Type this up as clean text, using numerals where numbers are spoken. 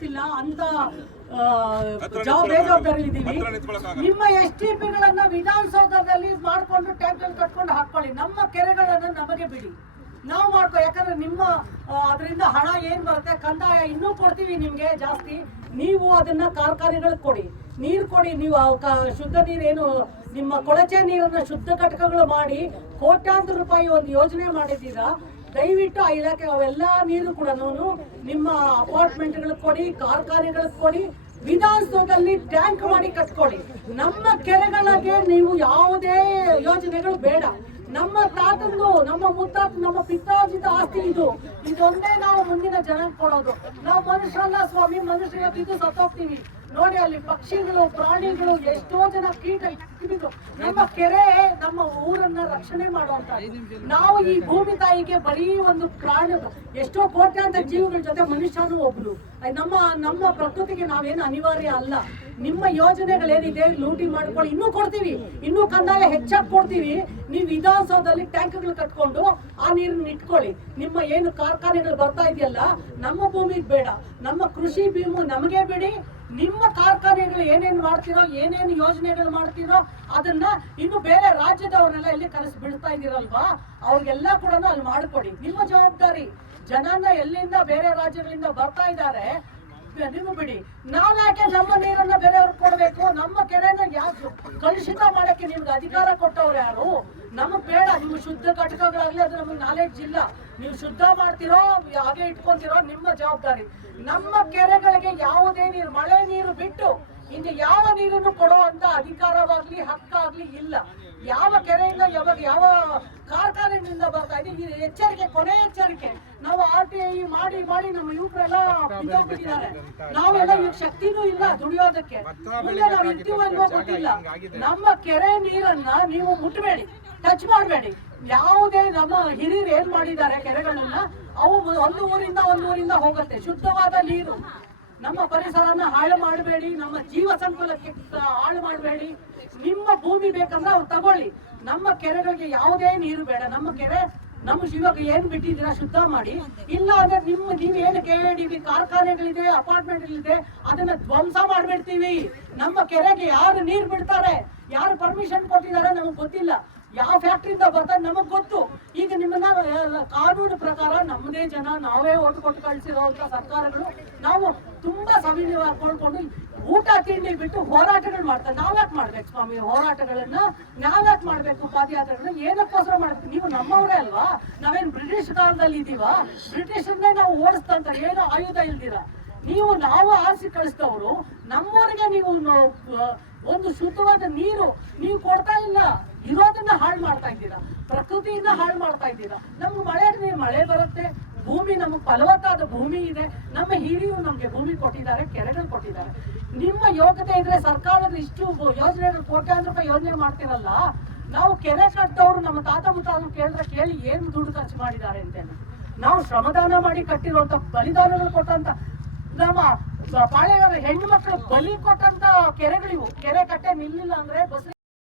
ಗೊತ್ತಿಲ್ಲ ಅಂತ ಬೇಜವಾಬ್ದಾರಿ ಇದ್ದೀವಿ. ನಿಮ್ಮ STPಗಳನ್ನ ವಿಧಾನಸೌಧದಲ್ಲಿ ಮಾಡ್ಕೊಂಡು ಟ್ಯಾಂಕ್ ಕಟ್ಕೊಂಡು ಹಾಕೊಳ್ಳಿ. ನಮ್ಮ ಕೆರೆಗಳನ್ನ ನಮಗೆ ಬಿಡಿ, ನಾವು ಮಾಡ್ಕೊ. ಯಾಕಂದ್ರೆ ನಿಮ್ಮ ಅದರಿಂದ ಹಣ ಏನ್ ಬರುತ್ತೆ ಕಂದಾಯ ಇನ್ನೂ ಕೊಡ್ತೀವಿ ನಿಮ್ಗೆ ಜಾಸ್ತಿ. ನೀವು ಅದನ್ನ ಕಾರ್ಖಾನೆಗಳಿಗೆ ಕೊಡಿ, ನೀರು ಕೊಡಿ. ನೀವು ಶುದ್ಧ ನೀರೇನು ನಿಮ್ಮ ಕೊಳಚೆ ನೀರನ್ನ ಶುದ್ಧ ಘಟಕಗಳು ಮಾಡಿ ಕೋಟ್ಯಾಂತರ ರೂಪಾಯಿ ಒಂದು ಯೋಜನೆ ಮಾಡಿದ್ದೀರಾ. ದಯವಿಟ್ಟು ಆ ಇಲಾಖೆ ಅವೆಲ್ಲ ನೀರು ಕೂಡ ನಿಮ್ಮ ಅಪಾರ್ಟ್ಮೆಂಟ್ಗಳಿಗೆ ಕೊಡಿ, ಕಾರ್ಖಾನೆಗಳಿಗೆ ಕೊಡಿ. ವಿಧಾನಸೌಧದಲ್ಲಿ ಟ್ಯಾಂಕ್ ಮಾಡಿ ಕಟ್ಕೊಳ್ಳಿ. ನಮ್ಮ ಕೆರೆಗಳಿಗೆ ನೀವು ಯಾವುದೇ ಯೋಜನೆಗಳು ಬೇಡ. ನಮ್ಮ ತಾತಂದು, ನಮ್ಮ ಮುತ್ತಾತ, ನಮ್ಮ ಪಿತಾಜಿದ ಆಸ್ತಿ ಇದೊಂದೇ ನಾವು ಮುಂದಿನ ಜನ ಕೊಡೋದು. ನಾವು ಮನುಷ್ಯರಲ್ಲ ಸ್ವಾಮಿ, ಮನುಷ್ಯರ ಬಿದ್ದು ಸತ್ತೋಗ್ತೀವಿ. ನೋಡಿ ಅಲ್ಲಿ ಪಕ್ಷಿಗಳು, ಪ್ರಾಣಿಗಳು, ಎಷ್ಟೋ ಜನ ಕೀಟ ಇಟ್ಟಿದ್ರು. ನಮ್ಮ ಕೆರೆ ನಮ್ಮ ಊರನ್ನ ರಕ್ಷಣೆ ಮಾಡುವಂತ. ನಾವು ಈ ಭೂಮಿ ತಾಯಿಗೆ ಬರೀ ಒಂದು ಪ್ರಾಣಿ, ಎಷ್ಟೋ ಕೋಟ್ಯಾಂತರ ಜೀವಗಳ ಜೊತೆ ಮನುಷ್ಯನು ಒಬ್ರು. ನಮ್ಮ ಪ್ರಕೃತಿಗೆ ನಾವೇನು ಅನಿವಾರ್ಯ ಅಲ್ಲ. ನಿಮ್ಮ ಯೋಜನೆಗಳೇನಿದೆ ಲೂಟಿ ಮಾಡ್ಕೊಳ್ಳಿ, ಇನ್ನೂ ಕೊಡ್ತೀವಿ, ಇನ್ನೂ ಕಂದಾಯ ಹೆಚ್ಚಾಗಿ ಕೊಡ್ತೀವಿ. ನೀವು ವಿಧಾನಸೌಧದಲ್ಲಿ ಟ್ಯಾಂಕ್ಗಳು ಕಟ್ಕೊಂಡು ಆ ನೀರನ್ನ ಇಟ್ಕೊಳ್ಳಿ. ನಿಮ್ಮ ಏನು ಕಾರ್ಖಾನೆಗಳು ಬರ್ತಾ ಇದೆಯಲ್ಲ, ನಮ್ಮ ಭೂಮಿಗೆ ಬೇಡ. ನಮ್ಮ ಕೃಷಿ ಭೂಮಿ ನಮಗೆ ಬಿಡಿ. ನಿಮ್ಮ ಕಾರ್ಖಾನೆಗಳು ಏನೇನು ಮಾಡ್ತಿರೋ, ಏನೇನು ಯೋಜನೆಗಳು ಮಾಡ್ತಿರೋ ಅದನ್ನ ಇನ್ನು ಬೇರೆ ರಾಜ್ಯದವ್ರನ್ನೆಲ್ಲ ಎಲ್ಲಿ ಕನಸು ಬೀಳ್ತಾ ಇದೀರಲ್ವಾ, ಅವ್ರಿಗೆಲ್ಲ ಕೂಡ ಅಲ್ಲಿ ಮಾಡಿಕೊಡಿ. ನಿಮ್ಮ ಜವಾಬ್ದಾರಿ. ಜನನ ಎಲ್ಲಿಂದ ಬೇರೆ ರಾಜ್ಯಗಳಿಂದ ಬರ್ತಾ ಇದ್ದಾರೆ, ನೀವು ಬಿಡಿ. ನಾವ್ಯಾಕೆ ನಮ್ಮ ನೀರನ್ನ ಬೇರೆಯವ್ರಿಗೆ ಕೊಡ್ಬೇಕು? ನಮ್ಮ ಕೆರೆನ ಯಾಕೆ ಕಲುಷಿತ ಮಾಡಕ್ಕೆ ನಿಮ್ಗೆ ಅಧಿಕಾರ ಕೊಟ್ಟವ್ರು ಯಾರು? ನಮಗ್ ಬೇಡ. ನೀವು ಶುದ್ಧ ಘಟಕಗಳಾಗ್ಲಿ, ಅದು ನಮಗೆ ನಾಲೆಡ್ಜ್ ಇಲ್ಲ. ನೀವು ಶುದ್ಧ ಮಾಡ್ತಿರೋ ಹಾಗೆ ಇಟ್ಕೊಂತಿರೋ ನಿಮ್ಮ ಜವಾಬ್ದಾರಿ. ನಮ್ಮ ಕೆರೆಗಳಿಗೆ ಯಾವುದೇ ನೀರು, ಮಳೆ ನೀರು ಬಿಟ್ಟು ಇನ್ನು ಯಾವ ನೀರನ್ನು ಕೊಡೋ ಅಂತ ಅಧಿಕಾರವಾಗ್ಲಿ ಹಕ್ಕಾಗ್ಲಿ ಇಲ್ಲ. ಯಾವ ಕೆರೆಯಿಂದ ಯಾವ ಕಾರ್ಖಾನೆಯಿಂದ ಬರ್ತಾ ಇದೆ ಎಚ್ಚರಿಕೆ, ಕೊನೆ ಎಚ್ಚರಿಕೆ. ನಾವು RTI ಮಾಡಿ ನಮ್ಮ ಯುವಕರೆಲ್ಲ ಬಿದ್ದೋಗ್ಬಿಟ್ಟಿದ್ದಾರೆ. ನಾವೆಲ್ಲ ಈಗ ಶಕ್ತಿನೂ ಇಲ್ಲ ದುಡಿಯೋದಕ್ಕೆ. ಮುಂದೆ ನಾವು ಇರ್ತೀವೋ ಅನ್ನೋ ಗೊತ್ತಿಲ್ಲ. ನಮ್ಮ ಕೆರೆ ನೀರನ್ನ ನೀವು ಮುಟ್ಟಬೇಡಿ, ಟಚ್ ಮಾಡಬೇಡಿ. ಯಾವುದೇ ನಮ್ಮ ಹಿರಿಯರು ಏನ್ ಮಾಡಿದ್ದಾರೆ ಕೆರೆಗಳನ್ನ, ಅವು ಒಂದು ಊರಿಂದ ಹೋಗುತ್ತೆ. ಶುದ್ಧವಾದ ನೀರು. ನಮ್ಮ ಪರಿಸರನ ಹಾಳು ಮಾಡಬೇಡಿ, ನಮ್ಮ ಜೀವ ಸಂಕುಲಕ್ಕೆ ಹಾಳು ಮಾಡಬೇಡಿ. ನಿಮ್ಮ ಭೂಮಿ ಬೇಕಂದ್ರೆ ಅವ್ರು ತಗೊಳ್ಳಿ. ನಮ್ಮ ಕೆರೆಗಳಿಗೆ ಯಾವುದೇ ನೀರು ಬೇಡ. ನಮ್ಮ ಕೆರೆ ನಮ್ಮ ಇವಾಗ ಏನ್ ಬಿಟ್ಟಿದ್ದೀರಾ ಶುದ್ಧ ಮಾಡಿ. ಇಲ್ಲ ಅಂದ್ರೆ ನೀವು ಏನು KIDB ಕಾರ್ಖಾನೆಗಳಿದೆ, ಅಪಾರ್ಟ್ಮೆಂಟ್ಗಳಿದೆ, ಅದನ್ನ ಧ್ವಂಸ ಮಾಡ್ಬಿಡ್ತೀವಿ. ನಮ್ಮ ಕೆರೆಗೆ ಯಾರು ನೀರು ಬಿಡ್ತಾರೆ, ಯಾರು ಪರ್ಮಿಷನ್ ಕೊಟ್ಟಿದ್ದಾರೆ ನಮಗ್ ಗೊತ್ತಿಲ್ಲ. ಯಾವ ಫ್ಯಾಕ್ಟ್ರಿಯಿಂದ ಬರ್ತಾರೆ ನಮಗ್ ಗೊತ್ತು. ಈಗ ನಿಮ್ಮನ್ನ ಕಾನೂನು ಪ್ರಕಾರ ನಮ್ಮದೇ ಜನ, ನಾವೇ ಓಟ್ ಕೊಟ್ಟು ಕಳಿಸಿರುವಂತ ಸರ್ಕಾರಗಳು ನಾವು ತುಂಬಾ ಸವಿನಯವಾಗಿ ಕೊಂಡ್ಕೊಂಡು ಊಟ ತಿಂಡಿ ಬಿಟ್ಟು ಹೋರಾಟಗಳು ಮಾಡ್ತಾರೆ. ನಾವ್ಯಾಕೆ ಮಾಡ್ಬೇಕು ಸ್ವಾಮಿ ಹೋರಾಟಗಳನ್ನ? ನಾವ್ಯಾಕೆ ಮಾಡ್ಬೇಕು ಪಾದಯಾತ್ರೆಗಳನ್ನ? ಏನಕ್ಕೋಸ್ಕರ ಮಾಡ್ಬೇಕು? ನೀವು ನಮ್ಮವರೇ ಅಲ್ವಾ? ನಾವೇನ್ ಬ್ರಿಟಿಷ್ ಕಾಲದಲ್ಲಿ ಇದೀವ? ಬ್ರಿಟಿಷರ್ನೇ ನಾವು ಓಡಿಸ್ತಂತಾರೆ, ಏನೋ ಆಯುಧ ಇಲ್ದಿರ. ನಾವು ಆರಿಸಿ ಕಳಿಸ್ತವ್ರು ನಮ್ಮವರಿಗೆ ನೀವು ಒಂದು ಶುದ್ಧವಾದ ನೀರು ನೀವು ಕೊಡ್ತಾ ಇಲ್ಲ. ಇರೋದನ್ನ ಹಾಳು ಮಾಡ್ತಾ ಇದ್ದೀರಾ, ಪ್ರಕೃತಿಯಿಂದ ಹಾಳು ಮಾಡ್ತಾ ಇದ್ದೀರಾ. ನಮ್ಗೆ ಮಳೆ ಬರುತ್ತೆ, ಭೂಮಿ ನಮಗೆ ಫಲವತ್ತಾದ ಭೂಮಿ ಇದೆ. ನಮ್ಮ ಹಿರಿಯರು ನಮ್ಗೆ ಭೂಮಿ ಕೊಟ್ಟಿದ್ದಾರೆ, ಕೆರೆಗಳು ಕೊಟ್ಟಿದ್ದಾರೆ. ನಿಮ್ಮ ಯೋಗ್ಯತೆ ಇದ್ರೆ ಸರ್ಕಾರದ ಇಷ್ಟು ಯೋಜನೆಗಳು ಕೋಟ್ಯಾಂತರ ರೂಪಾಯಿ ಯೋಜನೆ ಮಾಡ್ತಿರಲ್ಲ. ನಾವು ಕೆರೆ ಕಟ್ಟಿದವರು ನಮ್ಮ ತಾತ ಮುತ್ತಾತ ಕೇಳಿ ಏನು ದುಡ್ಡು ಖರ್ಚು ಮಾಡಿದ್ದಾರೆ ಅಂತೇಳಿ. ನಾವು ಶ್ರಮದಾನ ಮಾಡಿ ಕಟ್ಟಿರುವಂತ, ಬಲಿದಾನಗಳು ಕೊಟ್ಟಂತ, ನಮ್ಮ ಪಾಳೆಗಾರ ಹೆಣ್ಣು ಮಕ್ಕಳು ಬಲಿ ಕೊಟ್ಟಂತ ಕೆರೆಗಳಿವು. ಕೆರೆ ಕಟ್ಟೆ ನಿಲ್ಲಿಲ್ಲ ಅಂದ್ರೆ ಬಸ್